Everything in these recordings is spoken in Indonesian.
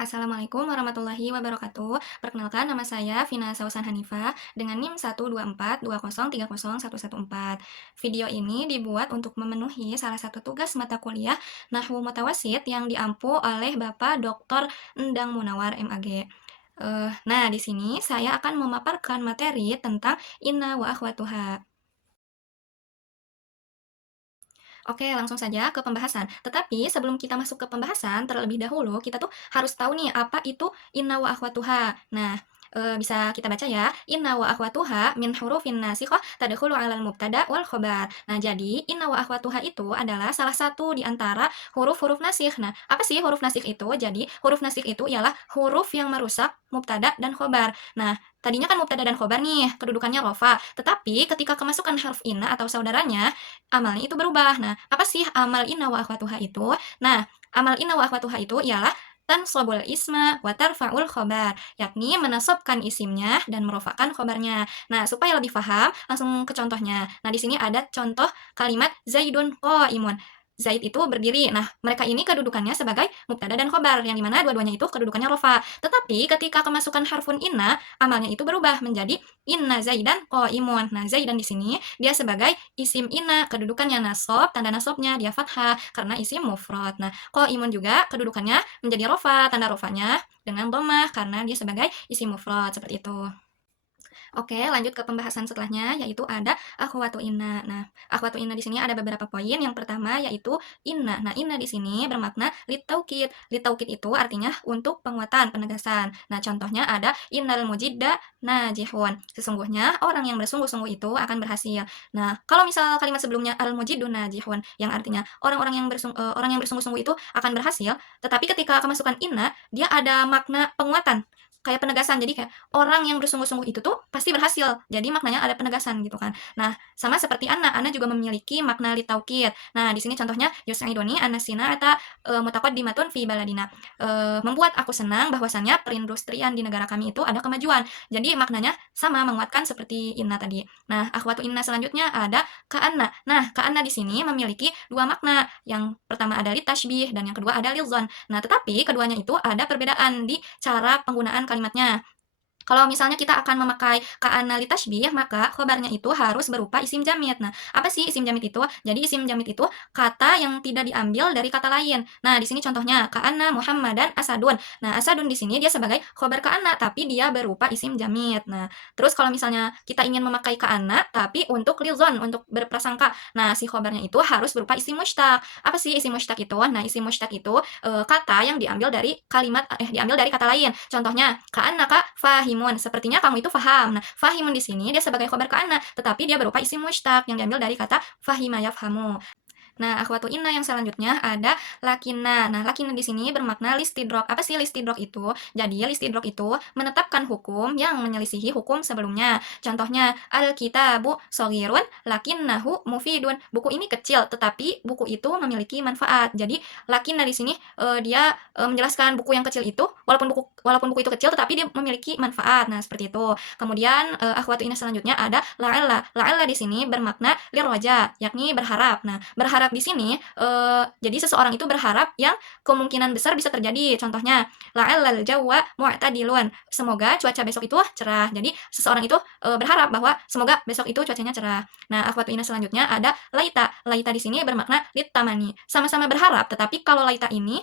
Assalamualaikum warahmatullahi wabarakatuh. Perkenalkan nama saya Vina Sausan Hanifah dengan NIM 12420301114. Video ini dibuat untuk memenuhi salah satu tugas mata kuliah Nahwu Mutawasid yang diampu oleh Bapak Dr. Endang Munawar MAG. Nah, di sini saya akan memaparkan materi tentang inna wa akhwatuha. Oke, langsung saja ke pembahasan. Tetapi sebelum kita masuk ke pembahasan, terlebih dahulu kita tuh harus tahu nih apa itu inna wa akhwatuha. Nah, bisa kita baca ya. Inna wa akhwatuha min hurufin nasikhah tadkhulu 'alal mubtada wal khobar. Nah, jadi inna wa akhwatuha itu adalah salah satu di antara huruf-huruf nasikh. Nah, apa sih huruf nasikh itu? Jadi, huruf nasikh itu ialah huruf yang merusak mubtada dan khobar. Nah, tadinya kan mubtada dan khobar nih, kedudukannya rofa. Tetapi ketika kemasukan harf inna atau saudaranya, amalnya itu berubah. Nah, apa sih amal inna wa akhwatuha itu? Nah, amal inna wa akhwatuha itu ialah tansabul isma wa tarfa'ul khobar, yakni menasobkan isimnya dan merofakkan khobarnya. Nah, supaya lebih paham, langsung ke contohnya. Nah, di sini ada contoh kalimat Zaidun qaimun. Zaid itu berdiri. Nah, mereka ini kedudukannya sebagai mubtada dan khobar, yang dimana dua-duanya itu kedudukannya rofa. Tetapi ketika kemasukan harfun inna, amalnya itu berubah menjadi inna Zaidan qaimun. Nah, Zaidan di sini dia sebagai isim inna, kedudukannya nasab, tanda nasabnya dia fathah karena isim mufrad. Nah, qaimun juga kedudukannya menjadi rofa, tanda rofanya dengan dhammah karena dia sebagai isim mufrad, seperti itu. Oke, lanjut ke pembahasan setelahnya, yaitu ada akhwatu inna. Nah, akhwatu inna di sini ada beberapa poin. Yang pertama yaitu inna. Nah, inna di sini bermakna litaukid. Litaukid itu artinya untuk penguatan, penegasan. Nah, contohnya ada innal mujidda najihun. Sesungguhnya orang yang bersungguh-sungguh itu akan berhasil. Nah, kalau misal kalimat sebelumnya al mujiddu najihun yang artinya orang yang bersungguh-sungguh itu akan berhasil, tetapi ketika kemasukan inna, dia ada makna penguatan, kayak penegasan. Jadi kayak orang yang bersungguh-sungguh itu tuh pasti berhasil. Jadi maknanya ada penegasan gitu kan. Nah, sama seperti ana, ana juga memiliki makna litaukid. Nah, di sini contohnya yus'iduni anasina ata mutaqaddimatun fi baladina. Membuat aku senang bahwasannya perindustrian di negara kami itu ada kemajuan. Jadi maknanya sama menguatkan seperti inna tadi. Nah, akhwatu inna selanjutnya ada ka'anna. Nah, ka'anna di sini memiliki dua makna. Yang pertama ada litashbih dan yang kedua ada lilzon. Nah, tetapi keduanya itu ada perbedaan di cara penggunaan kalimatnya. Kalau misalnya kita akan memakai ka'anna litashbih, maka khobarnya itu harus berupa isim jamid. Nah, apa sih isim jamid itu? Jadi isim jamid itu kata yang tidak diambil dari kata lain. Nah, di sini contohnya ka'anna Muhammadan asadun. Nah, asadun di sini dia sebagai khobar ka'anna, tapi dia berupa isim jamid. Nah, terus kalau misalnya kita ingin memakai ka'anna, tapi untuk lilzon, untuk berprasangka. Nah, si khobarnya itu harus berupa isim mushtaq. Apa sih isim mushtaq itu? Nah, isim mushtaq itu kata yang diambil dari diambil dari kata lain. Contohnya, ka'annaka fahimun, sepertinya kamu itu faham. Nah, fahimun di sini dia sebagai khobar ka'anna, tetapi dia berupa isim mushtaq yang diambil dari kata fahima yafhamu. Nah, akhwatu inna yang selanjutnya ada lakinna. Nah, lakinna di sini bermakna listidrok. Apa sih listidrok itu? Jadi, listidrok itu menetapkan hukum yang menyelisihi hukum sebelumnya. Contohnya, al-kitabu shogirun lakinnahu mufidun. Buku ini kecil, tetapi buku itu memiliki manfaat. Jadi, lakinna di sini dia menjelaskan buku yang kecil itu, walaupun buku itu kecil, tetapi dia memiliki manfaat. Nah, seperti itu. Kemudian, akhwatu inna selanjutnya ada la'alla. La'alla di sini bermakna liroja, yakni berharap. Nah, berharap di sini jadi seseorang itu berharap yang kemungkinan besar bisa terjadi. Contohnya la'allal jawwa mu'tadilun. Semoga cuaca besok itu cerah. Jadi seseorang itu berharap bahwa semoga besok itu cuacanya cerah. Nah, akhwatu ina selanjutnya ada laita. Laita di sini bermakna litamani. Sama-sama berharap, tetapi kalau laita ini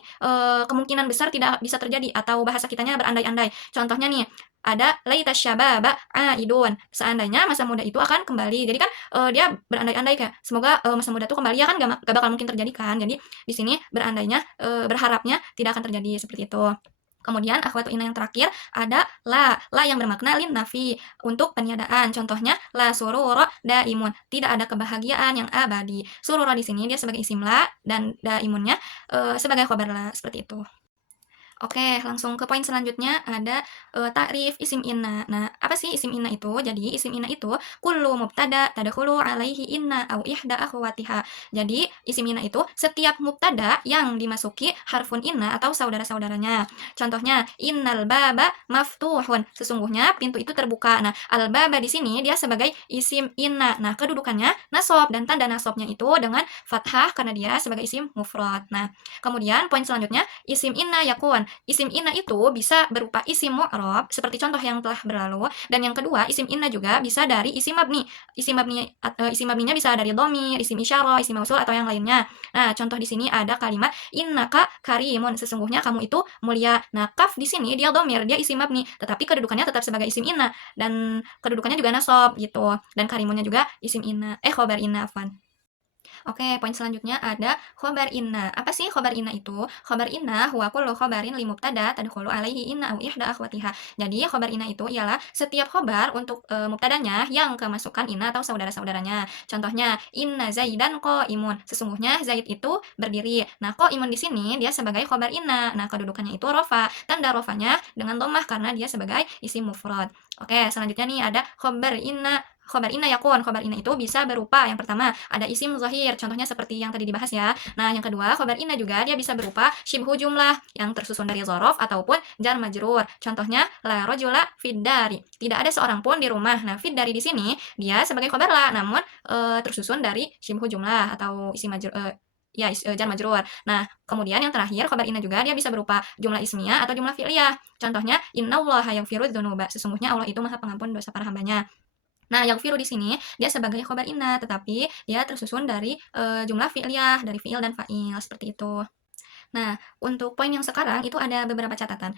kemungkinan besar tidak bisa terjadi atau bahasa kitanya berandai-andai. Contohnya nih, ada laita syababa aidun. Seandainya masa muda itu akan kembali. Jadi kan dia berandai-andai kayak semoga masa muda itu kembali, ya kan gak bakal mungkin terjadi kan. Jadi di sini berandainya berharapnya tidak akan terjadi seperti itu. Kemudian akhwatu ina yang terakhir ada la yang bermakna lin nafi, untuk peniadaan. Contohnya la surura daimun, tidak ada kebahagiaan yang abadi. Surura di sini dia sebagai isim la dan daimunnya sebagai khabar la, seperti itu. Oke, langsung ke poin selanjutnya ada takrif isim inna. Nah, apa sih isim inna itu? Jadi isim inna itu kullu mubtada tadkhulu alaihi inna au ihda akhwatiha. Jadi isim inna itu setiap mubtada yang dimasuki harfun inna atau saudara-saudaranya. Contohnya innal baba maftuhun. Sesungguhnya pintu itu terbuka. Nah, al baba di sini dia sebagai isim inna. Nah, kedudukannya nasab dan tanda nasabnya itu dengan fathah karena dia sebagai isim mufrad. Nah, kemudian poin selanjutnya isim inna yakun. Isim inna itu bisa berupa isim mu'rab seperti contoh yang telah berlalu, dan yang kedua isim inna juga bisa dari isim mabni. Isim mabninya bisa dari dhamir, isim isyarah, isim mausul atau yang lainnya. Nah, contoh di sini ada kalimat innaka karimun, sesungguhnya kamu itu mulia. Nah, kaf di sini dia dhamir, dia isim mabni, tetapi kedudukannya tetap sebagai isim inna dan kedudukannya juga nasab gitu. Dan karimunnya juga isim inna, khobar inna, afwan. Oke, poin selanjutnya ada khobar inna. Apa sih khobar inna itu? Khobar inna huwa kullu khobarin li mubtada tadkhulu alaihi inna au ihda akhwatiha. Jadi khobar inna itu ialah setiap khobar untuk mubtadanya yang kemasukan inna atau saudara-saudaranya. Contohnya inna zaidan qaimun. Sesungguhnya Zaid itu berdiri. Nah, qaimun di sini dia sebagai khobar inna. Nah, kedudukannya itu rofa. Tanda rofanya dengan dhammah karena dia sebagai isim mufrad. Oke, selanjutnya nih ada khobar inna. Khobar inna yakun. Khobar inna itu bisa berupa yang pertama ada isim zahir, contohnya seperti yang tadi dibahas ya. Nah, yang kedua khobar inna juga dia bisa berupa syibhu jumlah yang tersusun dari zorof ataupun jar majrur. Contohnya la rojula fid dari. Tidak ada seorang pun di rumah. Nah, fid dari di sini dia sebagai khobar la, namun tersusun dari syibhu jumlah atau isim majrur, jar majrur. Nah, kemudian yang terakhir khobar inna juga dia bisa berupa jumlah ismiyah atau jumlah fi'liyah. Contohnya innallaha yaghfiru dzunuba. Sesungguhnya Allah itu Maha Pengampun dosa para hambanya. Nah, yang fi'lu di sini dia sebagai khobar inna, tetapi dia tersusun dari jumlah fi'liyah, dari fi'il dan fa'il seperti itu. Nah, untuk poin yang sekarang itu ada beberapa catatan.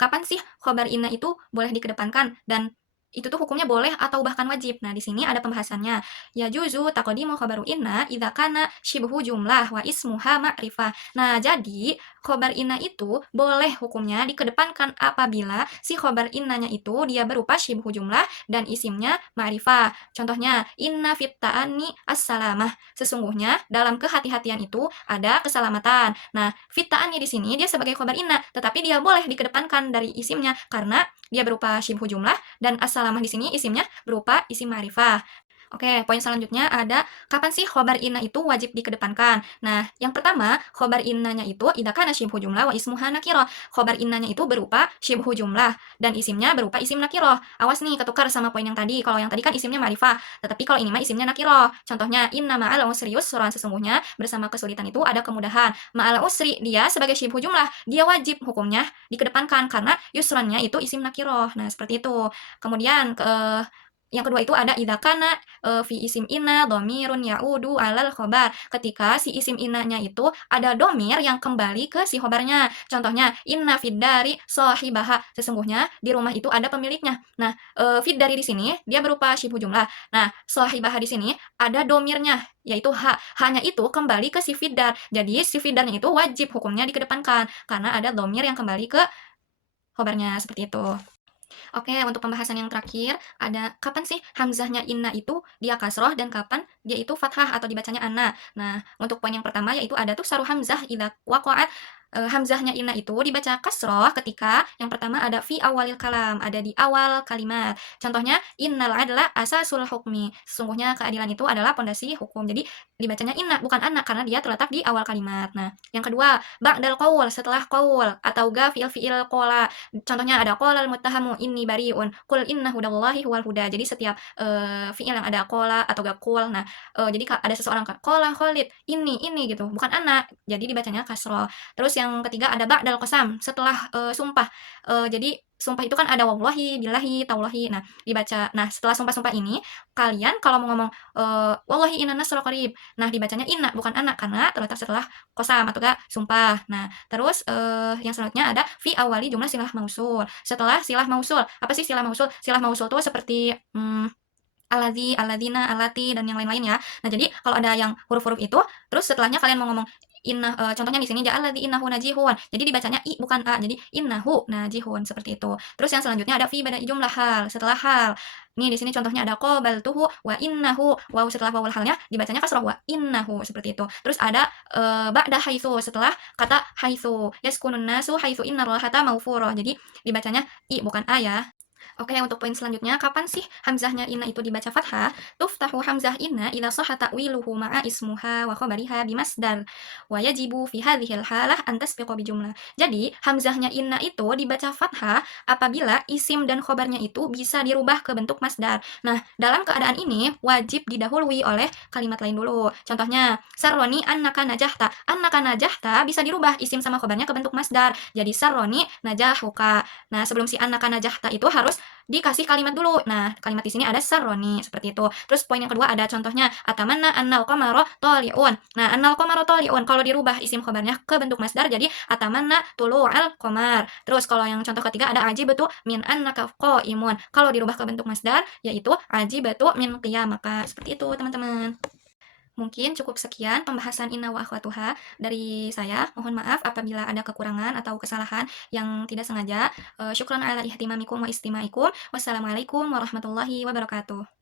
Kapan sih khobar inna itu boleh dikedepankan dan itu tuh hukumnya boleh atau bahkan wajib. Nah, di sini ada pembahasannya. Ya juzu taqdimu khobaru inna idza kana syibhu jumlah wa ismuha ma'rifah. Nah, jadi khobar inna itu boleh hukumnya dikedepankan apabila si khobar innanya itu dia berupa syibhu jumlah dan isimnya ma'rifah. Contohnya, inna fit ta'anni as-salamah. Sesungguhnya dalam kehati-hatian itu ada keselamatan. Nah, fit ta'anni di sini dia sebagai khobar inna, tetapi dia boleh dikedepankan dari isimnya karena dia berupa syibhu jumlah dan as-salamah di sini isimnya berupa isim ma'rifah. Oke, poin selanjutnya ada kapan sih khobar inna itu wajib dikedepankan? Nah, yang pertama, khobar innanya itu idza kana syibhu jumlah wa ismuha nakirah. Khobar innanya itu berupa syibhu jumlah dan isimnya berupa isim nakirah. Awas nih ketukar sama poin yang tadi. Kalau yang tadi kan isimnya ma'rifah, tetapi kalau ini mah isimnya nakirah. Contohnya inna ma'al usri yusran, sesungguhnya bersama kesulitan itu ada kemudahan. Ma'al usri dia sebagai syibhu jumlah, dia wajib hukumnya dikedepankan karena yusrannya itu isim nakirah. Nah, seperti itu. Kemudian yang kedua itu ada idza kana fi isim inna dhamirun ya'udu 'alal khobar. Ketika si isim innanya itu ada domir yang kembali ke si khobarnya. Contohnya inna fid dari shahibaha. Sesungguhnya di rumah itu ada pemiliknya. Nah, fid dari di sini dia berupa syibhu jumlah. Nah, shahibaha di sini ada domirnya yaitu ha. Hanya itu kembali ke si fiddar. Jadi si fiddarnya itu wajib hukumnya dikedepankan karena ada domir yang kembali ke khobarnya seperti itu. Oke, untuk pembahasan yang terakhir, ada kapan sih hamzahnya inna itu dia kasroh dan kapan dia itu fathah atau dibacanya anna. Nah, untuk poin yang pertama yaitu ada tuh saru hamzah idza waqa'at. Hamzahnya inna itu dibaca kasroh ketika yang pertama ada fi awalil kalam, ada di awal kalimat. Contohnya innal adla asasul hukmi. Sesungguhnya keadilan itu adalah pondasi hukum. Jadi dibacanya inna bukan anna karena dia terletak di awal kalimat. Nah, yang kedua, ba'dal qaul, setelah qaul atau ga fi'il qala. Contohnya ada qolal muttahamu inni bariun, qul inna hudallahi huwal huda. Jadi setiap fiil yang ada qola atau gak qul. Nah, jadi ada seseorang kan qola Khalid ini gitu, bukan anak. Jadi dibacanya kasroh. Terus yang ketiga ada ba'dal qasam, setelah sumpah. Jadi sumpah itu kan ada wallahi, billahi, taulahi. Nah, dibaca. Nah, setelah sumpah-sumpah ini, kalian kalau mau ngomong wallahi inna nasra qarib. Nah, dibacanya inna bukan anak karena terletak setelah qasam atau gak sumpah. Nah, terus yang selanjutnya ada fi awali jumlah silah mausul. Setelah silah mausul. Apa sih silah mausul? Silah mausul tuh seperti aladzi, aladzina, alati dan yang lain-lain ya. Nah, jadi kalau ada yang huruf-huruf itu, terus setelahnya kalian mau ngomong inna, contohnya di sini ja'aladzi innahu najihun. Jadi dibacanya i bukan a. Jadi innahu najihun seperti itu. Terus yang selanjutnya ada fi bada'i jumlah hal, setelah hal. Nih di sini contohnya ada qabaltuhu wa innahu. Waw setelah wawul halnya dibacanya kasrah wa innahu seperti itu. Terus ada ba'da haitsu, setelah kata haitsu. Yaskunun nasu haitsu innar rahata maufurah. Jadi dibacanya i bukan a ya. Oke, untuk poin selanjutnya, kapan sih hamzahnya inna itu dibaca fathah? Tuftahu hamzah inna idza sahha ta'wiluhu ma'a ismuha wa khabariha bimasdar. Wa yajibu fi hadhil halah an tasbiqa bi jumlah. Jadi, hamzahnya inna itu dibaca fathah apabila isim dan khobarnya itu bisa dirubah ke bentuk masdar. Nah, dalam keadaan ini wajib didahului oleh kalimat lain dulu. Contohnya, sarroni annaka najahta. Annaka najahta bisa dirubah isim sama khobarnya ke bentuk masdar. Jadi sarroni najahuka. Nah, sebelum si annaka najahta itu harus dikasih kalimat dulu. Nah, kalimat di sini ada sarroni seperti itu. Terus poin yang kedua ada contohnya atamanna annal qamara tali'un. Nah, annal qamara tali'un kalau dirubah isim khabarnya ke bentuk masdar jadi atamanna tulu'al qamar. Terus kalau yang contoh ketiga ada ajibatu min annaka qa'imun. Kalau dirubah ke bentuk masdar yaitu ajibatu min qiyamaka. Seperti itu, teman-teman. Mungkin cukup sekian pembahasan inna wa akhwatuha dari saya. Mohon maaf apabila ada kekurangan atau kesalahan yang tidak sengaja. Syukran ala ihtimamikum wa istimaikum. Wassalamualaikum warahmatullahi wabarakatuh.